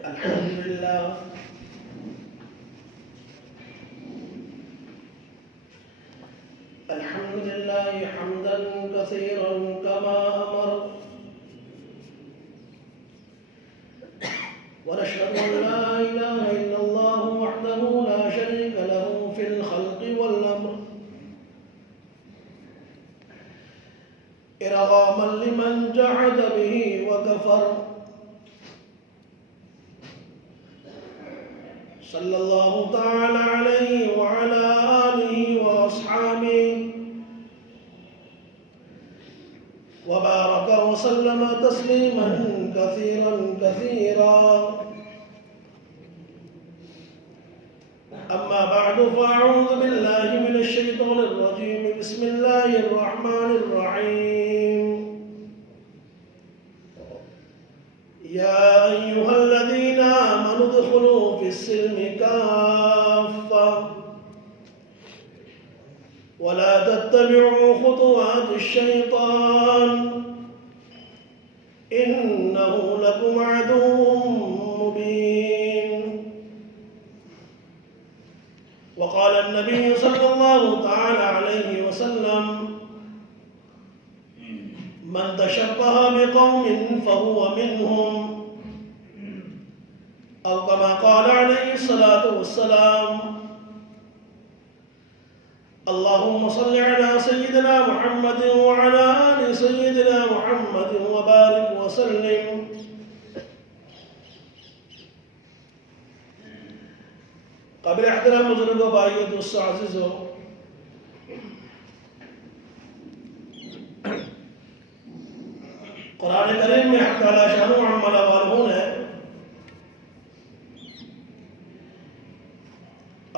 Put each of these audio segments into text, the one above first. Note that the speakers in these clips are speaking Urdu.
الحمد لله حمدا كثيرا كما أمر، ونشهد أن لا إله إلا الله وحده لا شريك له في الخلق والأمر، إرغاما لمن جحد به وكفر. صلى الله تعالى عليه وعلى آله وأصحابه وبارك وسلم تسليما كثيرا كثيرا. أما بعد، فأعوذ بالله من الشيطان الرجيم. بسم الله الرحمن الرحيم. يا أيها الذين آمنوا ادخلوا في السلم كافة ولا تتبعوا خطوات الشيطان إنه لكم عدو مبين. وقال النبي صلى الله تعالى عليه وسلم: من تشبه بقوم فهو منهم، أو كما قال عليه الصلاة والسلام. اللهم صل على سيدنا محمد وعلى آل سيدنا محمد وبارك وسلم. قبل احترام بزرگ و بھائیو دوستو عزیزو، قرآن کریم میں حق تعالی شانہ عمل والہوں نے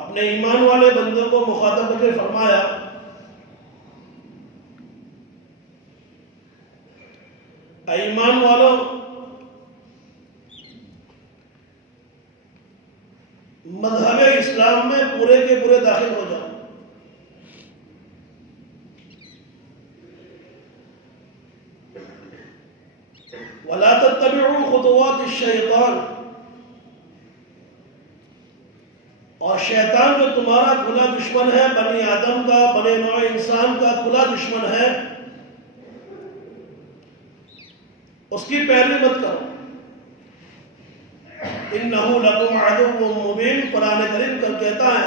اپنے ایمان والے بندوں کو مخاطب کر کے فرمایا: اے ایمان والوں، مذہب اسلام میں پورے کے پورے داخل ہو جاؤ. وَلَا تَتَّبِعُوا خُطُوَاتِ الشَّيْطَانِ، اور شیطان جو تمہارا کھلا دشمن ہے، بنی آدم کا، بنی نوع انسان کا کھلا دشمن ہے، اس کی پیروی مت کرو. اِنَّهُ لَكُمْ عَدُوٌّ مُّبِينٌ. قرآن کریم کر کہتا ہے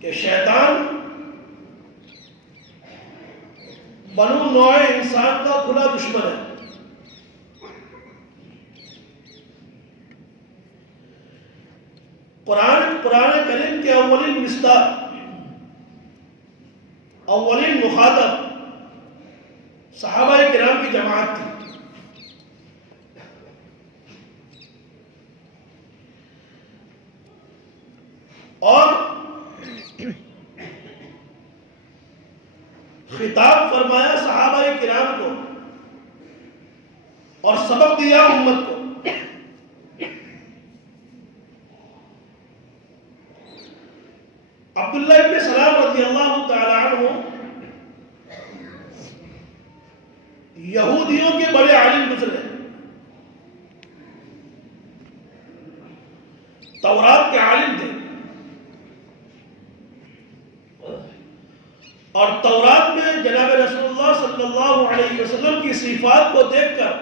کہ شیطان بنو نوع انسان کا کھلا دشمن ہے. قرآن کریم کے اولین مصداق، اولین مخاطب صحابہ کرام کی جماعت تھی. اور خطاب فرمایا صحابہ کرام کو اور سبق دیا امت کو. عبداللہ ابن سلام رضی اللہ تعالی عنہ یہودیوں کے بڑے عالم گزرے، تورات کے عالم تھے، اور تورات میں جناب رسول اللہ صلی اللہ علیہ وسلم کی صفات کو دیکھ کر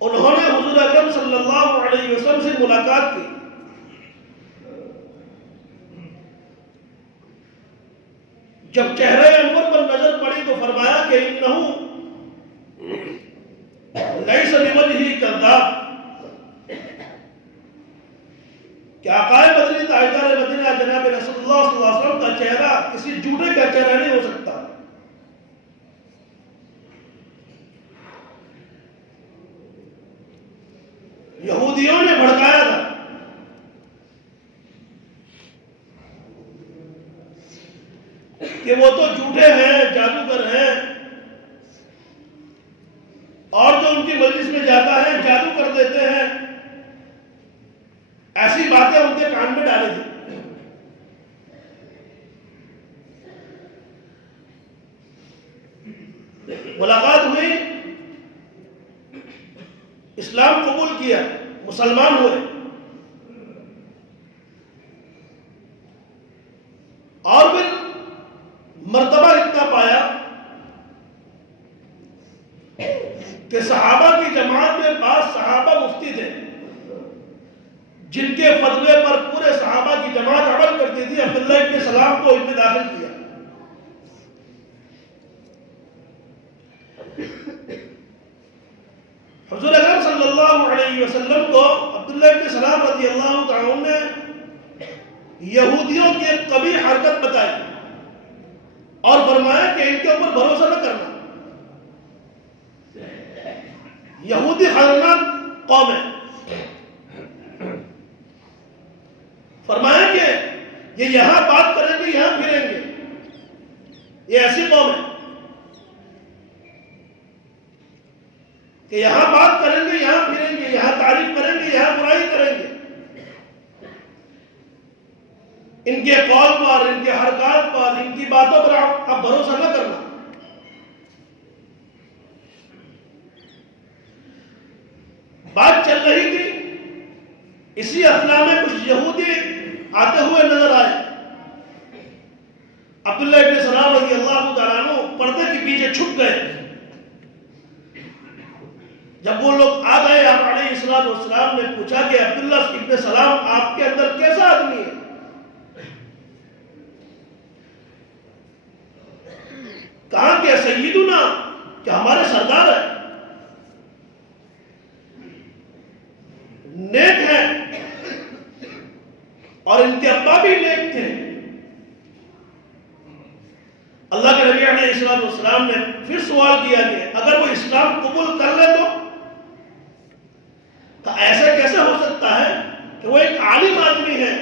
انہوں نے حضور اکرم صلی اللہ علیہ وسلم سے ملاقات کی. جب چہرہ انور پر نظر پڑی تو فرمایا کہ انہو لیس بوجہہ کذاب، کہ آقا مدنی تاجدار مدینہ جناب رسول اللہ صلی اللہ علیہ وسلم کا چہرہ کسی جھوٹے کا چہرہ نہیں ہو سکتا. یہودیوں نے بھڑکایا تھا کہ وہ تو جھوٹے ہیں، جادوگر ہیں، اور جو ان کی مجلس میں جاتا ہے جادو کر دیتے ہیں. ایسی باتیں ان کے کان میں ڈالی تھی. ملاقات ہوئی، اسلام قبول کیا، مسلمان ہوئے، اور پھر مرتبہ اتنا پایا کہ صحابہ کی جماعت میں 5 صحابہ مفتی تھے جن کے فتوے پر پورے صحابہ کی جماعت عمل کرتی تھی۔ عبداللہ ابن سلام کو ان میں داخل کیا۔ حضور اکرم صلی اللہ علیہ وسلم کو عبداللہ ابن سلام رضی اللہ تعالیٰ عنہ نے یہودیوں کی ایک قبیح حرکت بتائی اور فرمایا کہ ان کے اوپر بھروسہ نہ کرنا، یہودی خطرناک قوم ہے۔ فرمایا کہ یہ یہاں بات کریں گے یہاں پھریں گے، یہ ایسی قوم ہے کہ یہاں بات کریں گے یہاں پھریں گے، یہاں تعریف کریں گے یہاں برائی کریں گے۔ ان کے قول پر، ان کے حرکات پر، ان کی باتوں پر آپ بھروسہ نہ کرنا۔ بات چل رہی تھی، اسی اثناء میں کچھ یہودی آتے ہوئے نظر آئے۔ عبداللہ ابن سلام رضی اللہ تعالیٰ عنہ پردے کے پیچھے چھپ گئے۔ جب وہ لوگ آ گئے، آپ علیہ السلام نے پوچھا کہ عبداللہ ابن سلام آپ کے اندر کیسا آدمی ہے؟ کہا کہ سیدنا، کہ ہمارے سردار ہے، نیک ہے، اور ان کے ابا بھی نیک تھے۔ اللہ کے نبی علیہ السلام نے پھر سوال کیا کہ اگر وہ اسلام قبول کر لے تو ایسا کیسے ہو سکتا ہے کہ وہ ایک عالم آدمی ہے،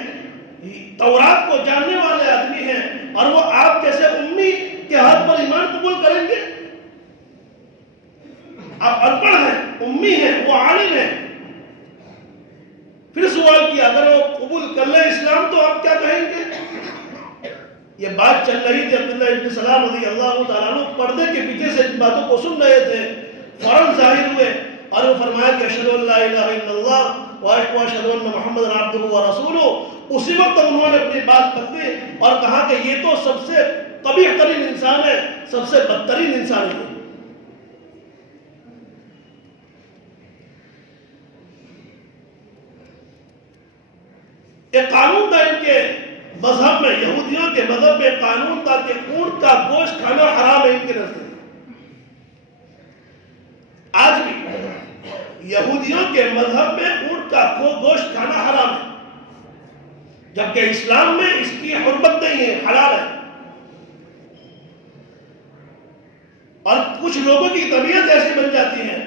تورات کو جاننے والے آدمی ہیں، اور وہ آپ جیسے امی کے ہاتھ پر ایمان قبول کریں گے؟ آپ ان پڑھ ہیں، امی ہیں، وہ عالم ہیں۔ پھر سوال کیا اگر وہ قبول کر لیں اسلام تو آپ کیا کہیں گے؟ یہ بات چل رہی تھی، عبداللہ ابن سلام رضی اللہ تعالیٰ عنہ پردے کے پیچھے سے ان باتوں کو سن رہے تھے، فوراً ظاہر ہوئے اور وہ فرمایا کہ اشہد ان لا الہ الا اللہ واشہد ان محمد عبدہ ورسولہ۔ اسی وقت انہوں نے اپنی بات بدلی اور کہا کہ یہ تو سب سے قبیح ترین انسان ہے، سب سے بدترین انسان ہے۔ ایک قانون تھا ان کے مذہب میں، یہودیوں کے مذہب میں قانون تھا کہ اونٹ کا گوشت کھانا حرام ہے ان کے نزدیک۔ آج بھی یہودیوں کے مذہب میں اونٹ کا گوشت کھانا حرام ہے، جبکہ اسلام میں اس کی حرمت نہیں ہے، حلال ہے۔ اور کچھ لوگوں کی طبیعت ایسی بن جاتی ہے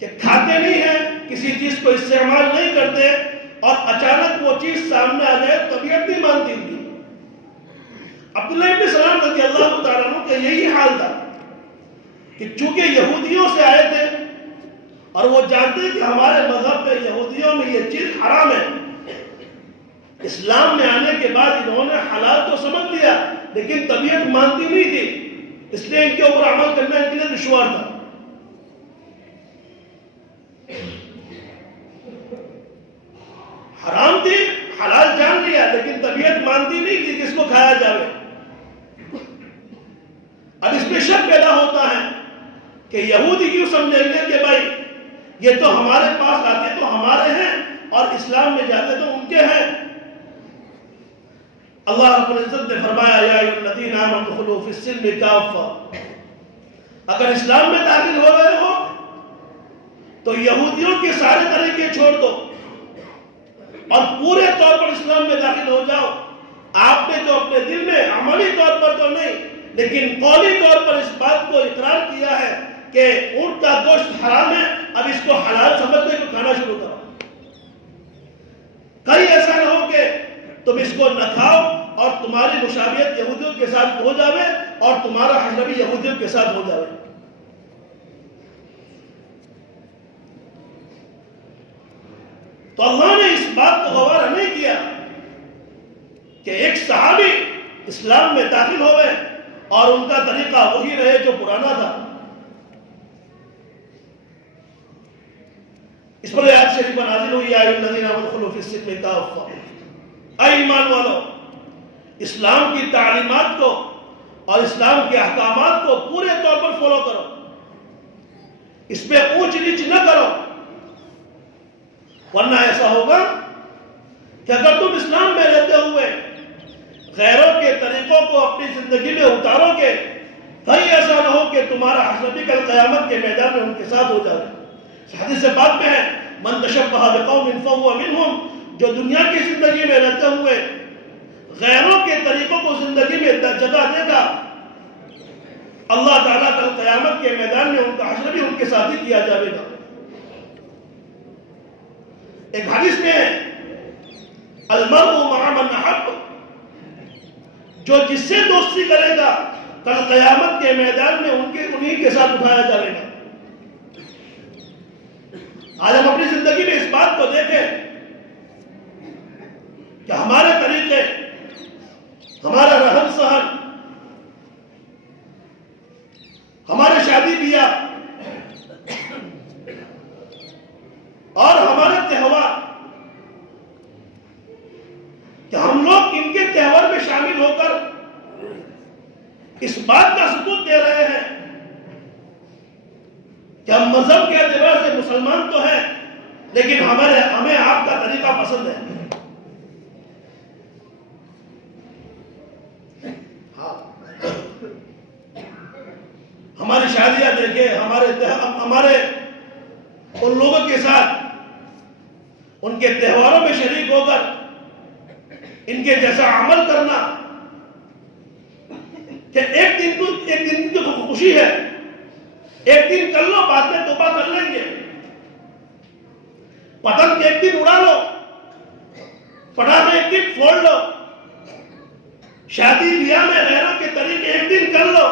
کہ کھاتے نہیں ہیں، کسی چیز کو استعمال نہیں کرتے، اور اچانک وہ چیز سامنے آ جائے طبیعت نہیں مانتی ان کی۔ عبداللہ ابن سلام رضی اللہ تعالیٰ عنہ کا یہی حال تھا کہ چونکہ یہودیوں سے آئے تھے اور وہ جانتے کہ ہمارے مذہب میں یہودیوں میں یہ چیز حرام ہے، اسلام میں آنے کے بعد انہوں نے حلال تو سمجھ لیا لیکن طبیعت مانتی نہیں تھی، اس لیے ان کے اوپر عمل کرنا ان کے لیے دشوار تھا۔ حرام تھی، حلال جان لیا لیکن طبیعت مانتی نہیں تھی کہ اس کو کھایا جائے۔ اب اس میں شک پیدا ہوتا ہے کہ یہودی کیوں سمجھیں گے کہ بھائی یہ تو ہمارے پاس آتے تو ہمارے ہیں اور اسلام میں جاتے تو ان کے ہیں۔ اللہ رب العزت نے فرمایا یا ایھا الذین آمنوا ادخلوا فی السلم کافہ، اگر اسلام میں داخل ہو رہے ہو تو یہودیوں کے سارے طریقے چھوڑ دو اور پورے طور پر اسلام میں داخل ہو جاؤ۔ آپ نے جو اپنے دل میں عملی طور پر تو نہیں لیکن قولی طور پر اس بات کو اقرار کیا ہے کہ اونٹ کا گوشت حرام ہے، اب اس کو حلال سمجھ کر کھانا شروع کرو۔ کہیں ایسا نہ ہو کہ تم اس کو نہ کھاؤ اور تمہاری مشابہت یہودیوں کے ساتھ ہو جاوے اور تمہارا حشر بھی یہودیوں کے ساتھ ہو جاوے۔ تو اللہ نے اس بات کو گوارا نہیں کیا کہ ایک صحابی اسلام میں داخل ہوئے اور ان کا طریقہ وہی رہے جو پرانا تھا. اس پر آیت شریف نازل ہوئی یا ایھا الذین آمنوا ادخلوا فی السلم کافہ. اے ایمان والو، اسلام کی تعلیمات کو اور اسلام کے احکامات کو پورے طور پر فالو کرو، اس پہ اونچ نیچ نہ کرو، ورنہ ایسا ہوگا کہ اگر تم اسلام میں رہتے ہوئے غیروں کے طریقوں کو اپنی زندگی میں اتارو گے، کہیں ایسا نہ ہو کہ تمہارا حشر بھی کل قیامت کے میدان میں ان کے ساتھ ہو جائے. حدیث سے بات میں ہے من تشبہ بقوم فہو منہم، جو دنیا کی زندگی میں رہتے ہوئے غیروں کے طریقوں کو زندگی میں جگہ دے گا، اللہ تعالیٰ کل قیامت کے میدان میں ان کا حشر بھی ان کے ساتھ ہی کیا جائے گا. ایک حدیث میں ہے المرء مع من احب، جو جس سے دوستی کرے گا کل قیامت کے میدان میں انہی کے ساتھ اٹھایا جائے گا. آج ہم اپنی زندگی میں اس بات کو دیکھیں کہ ہمارے طریقے، ہمارا رہن سہن، ہمارے شادی بیاہ اور ہمارے تہوار، کہ ہم لوگ ان کے تہوار میں شامل ہو کر اس بات کا ثبوت دے رہے ہیں کہ ہم مذہب کے اعتبار سے مسلمان تو ہیں، لیکن ہمیں آپ کا طریقہ پسند ہے. ہماری شادیاں دیکھیں، ہمارے ان لوگوں کے ساتھ ان کے تہواروں میں شریک ہو کر ان کے جیسا عمل کرنا کہ ایک دن کی خوشی ہے، ایک دن کر لو، بعد میں توبہ کر لیں گے. پتنگ ایک دن اڑا لو، پٹاخے ایک دن پھوڑ لو، شادی بیاہ میں غیروں کے طریقے ایک دن کر لو،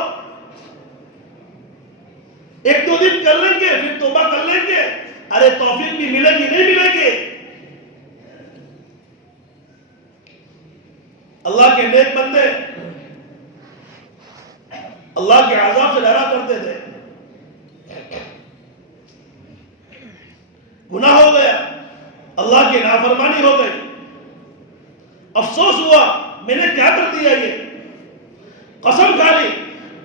ایک دو دن کر لیں گے پھر توبہ کر لیں گے. ارے توفیق بھی ملے گی نہیں ملے گی؟ اللہ کے نیک بندے اللہ کے عذاب سے ڈرا کرتے تھے. گناہ ہو گیا، اللہ کی نافرمانی ہو گئی، افسوس ہوا میں نے کیا کر دیا. یہ قسم کھا لی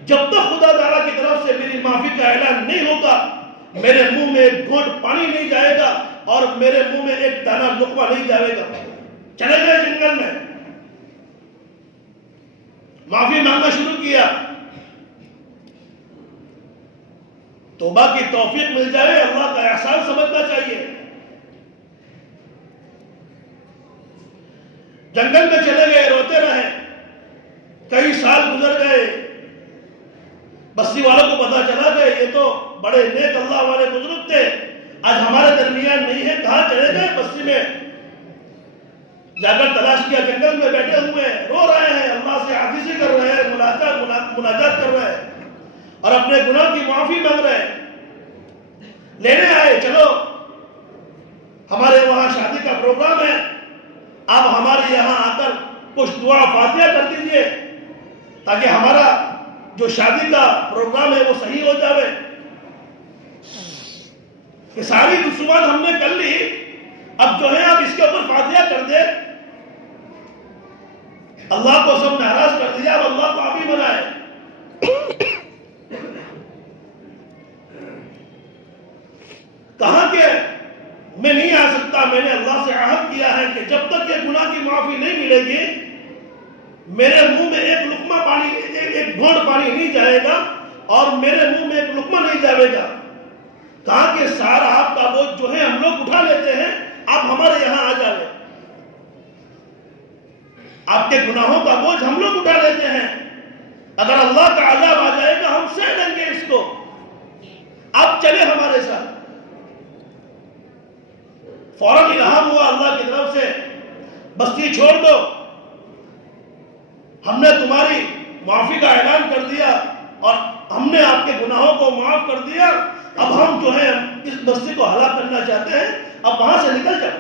جب تک خدا تعالیٰ کی طرف سے میری معافی کا اعلان نہیں ہوگا، میرے منہ میں ایک گھونٹ پانی نہیں جائے گا اور میرے منہ میں ایک دانہ لقمہ نہیں جائے گا. چلے گئے جنگل میں، معافی مانگنا شروع کیا، توبہ کی توفیق مل جائے، اللہ کا احسان سمجھنا چاہیے. جنگل میں چلے گئے، روتے رہے، کئی سال گزر گئے، بستی والوں کو پتا چلا گئے یہ تو بڑے نیک اللہ والے بزرگ تھے، آج ہمارے درمیان نہیں ہے. کہاں چلے گئے؟ بستی میں جا کر تلاش کیا، جنگل میں بیٹھے ہوئے ہیں، رو رہے ہیں، اللہ سے عاجزی کر رہے ہیں، مناجات کر رہے ہیں اور اپنے گناہ کی معافی مانگ رہے ہیں. لینے آئے، چلو ہمارے وہاں شادی کا پروگرام ہے، آپ ہمارے یہاں آ کر کچھ دعا فاتحہ کر دیجئے تاکہ ہمارا جو شادی کا پروگرام ہے وہ صحیح ہو جائے. کہ ساری رسومات ہم نے کر لی، اب جو ہے آپ اس کے اوپر فاتحہ کر دے. اللہ کو سب ناراض کر دیا، اب اللہ کو آپ ہی بنائے. کہاں کہ میں نہیں آ سکتا، میں نے اللہ سے عہد کیا ہے کہ جب تک یہ گناہ کی معافی نہیں ملے گی میرے منہ میں ایک لقمہ پانی، ایک گھونٹ پانی نہیں جائے گا اور میرے منہ میں ایک لقمہ نہیں جائے گا. کہا کہ سارا آپ کا بوجھ جو ہے ہم لوگ اٹھا لیتے ہیں، آپ ہمارے یہاں آ جائیں، آپ کے گناہوں کا بوجھ ہم لوگ اٹھا لیتے ہیں، اگر اللہ کا عذاب آ جائے گا ہم سہ لیں گے اس کو، آپ چلے ہمارے ساتھ. فوراً الہام ہوا اللہ کی طرف سے، بستی چھوڑ دو، ہم نے تمہاری معافی کا اعلان کر دیا اور ہم نے آپ کے گناہوں کو معاف کر دیا، اب ہم جو ہے اس بستی کو ہلاک کرنا چاہتے ہیں، اب وہاں سے نکل جاؤ.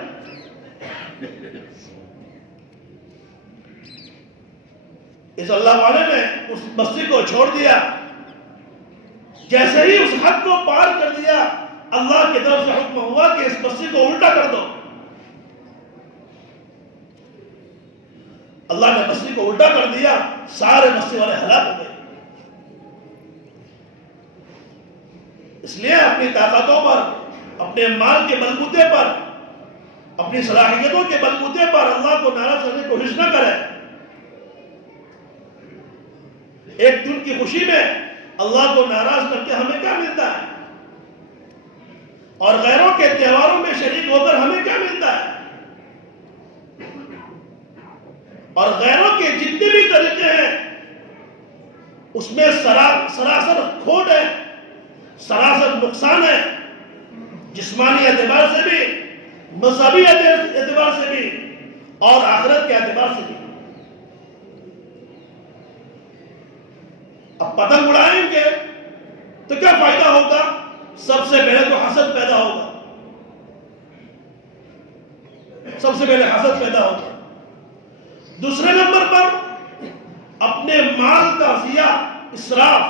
اس اللہ والے نے اس بستی کو چھوڑ دیا، جیسے ہی اس حد کو پار کر دیا اللہ کی طرف سے حکم ہوا کہ اس بستی کو الٹا کر دو۔ اللہ نے بستی کو الٹا کر دیا، سارے بستی والے ہلاک ہو گئے۔ اس لیے اپنی طاقتوں پر، اپنے مال کے بلبوتے پر، اپنی صلاحیتوں کے بلبوتے پر اللہ کو ناراض کرنے کی کوشش نہ کرے۔ ایک دن کی خوشی میں اللہ کو ناراض کر کے ہمیں کیا ملتا ہے، اور غیروں کے تہواروں میں شریک ہو کر ہمیں کیا ملتا ہے، اور غیروں کے جتنے بھی طریقے ہیں اس میں سراسر کھوٹ ہے، سراسر نقصان ہے، جسمانی اعتبار سے بھی، مذہبی اعتبار سے بھی، اور آخرت کے اعتبار سے بھی۔ اب پتنگ اڑائیں گے تو کیا فائدہ ہوگا؟ سب سے پہلے تو حسد پیدا ہوگا، سب سے پہلے حسد پیدا ہوگا۔ دوسرے نمبر پر اپنے مال کا ضیاع، اسراف،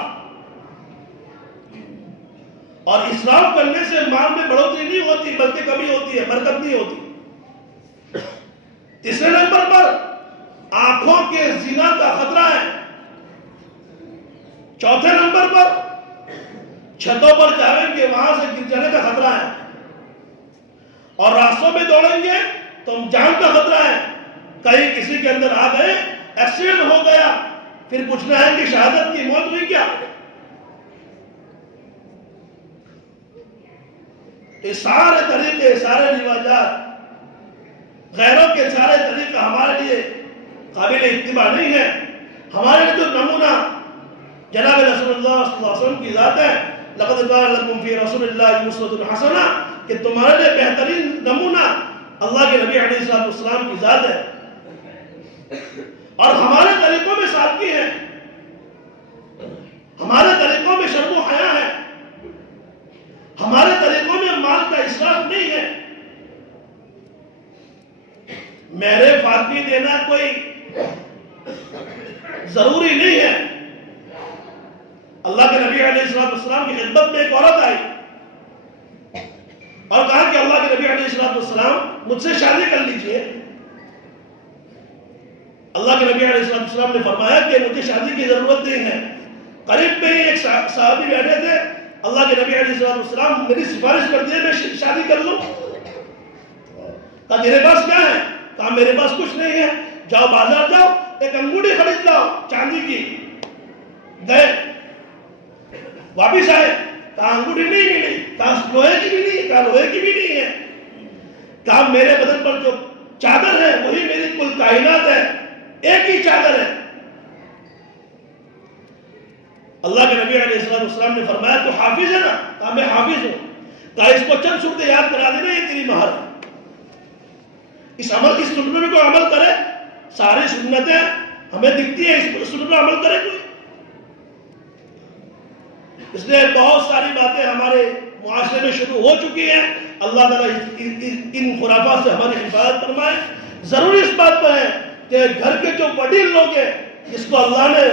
اور اسراف کرنے سے مال میں بڑھوتری نہیں ہوتی بلکہ کمی ہوتی ہے، برکت نہیں ہوتی۔ تیسرے نمبر پر آنکھوں کے زنا کا خطرہ ہے۔ چوتھے نمبر پر چھتوں پر جائیں گے وہاں سے گر جانے کا خطرہ ہے، اور راستوں میں دوڑیں گے تو جان کا خطرہ ہے، کہیں کسی کے اندر آ گئے، ایکسیڈنٹ ہو گیا، پھر پوچھنا ہے کہ شہادت کی موت ہوئی کیا؟ یہ سارے طریقے، سارے رواجات، غیروں کے سارے طریقے ہمارے لیے قابل اتباع نہیں ہے۔ ہمارے لیے تو نمونہ جناب رسول اللہ صلی اللہ علیہ وسلم کی ذات ہے، لَقَدْ كَانَ لَكُمْ فِي رَسُولِ اللَّهِ أُسْوَةٌ حَسَنَةٌ، کہ تمہارے لیے بہترین نمونہ اللہ کے نبی علیہ السلام کی ذات ہے، اور ہمارے طریقوں میں سادگی ہے، ہمارے طریقوں میں شرم و حیا ہے، ہمارے طریقوں میں مال کا اسراف نہیں ہے۔ میرے فاطمی دینا کوئی ضروری نہیں ہے۔ اللہ کے نبی علیہ السلام کی خدمت میں ایک عورت آئی اور کہا کہ اللہ کے نبی علیہ السلام مجھ سے شادی کر لیجئے۔ اللہ کے نبی علیہ السلام نے فرمایا کہ مجھے شادی کی ضرورت نہیں ہے۔ قریب میں ہی ایک صحابی بیٹھے تھے، اللہ کے نبی علیہ السلام میری سفارش کر دیے میں شادی کر لوں۔ کہا تیرے پاس کیا ہے؟ کہا میرے پاس کچھ نہیں ہے، جاؤ بازار جاؤ، ایک انگوٹھی خرید لاؤ چاندی کی۔ گئے، واپس آئے، کہا انگوٹھی نہیں ملی، کہا لوہے کی بھی نہیں، کہا لوہے کی بھی نہیں ہے، کہا میرے بدن پر جو چادر ہے وہی میری کل کائنات ہے، ایک ہی چادر ہے۔ اللہ کے نبی علیہ السلام نے فرمایا تو حافظ ہے نا؟ کہا میں حافظ ہوں۔ کہا اس کو چند صورتیں یاد کرا دینا، یہ تیری مہر ہے۔ اس سنت میں کوئی عمل کرے، ساری سنتیں ہمیں دکھتی ہیں، اس سنت میں عمل کرے کوئی؟ اس لیے بہت ساری باتیں ہمارے معاشرے میں شروع ہو چکی ہیں۔ اللہ تعالیٰ ان خرافات سے ہماری حفاظت فرمائے۔ ضروری اس بات پر ہے کہ گھر کے جو وڈیل لوگ ہیں، جس کو اللہ نے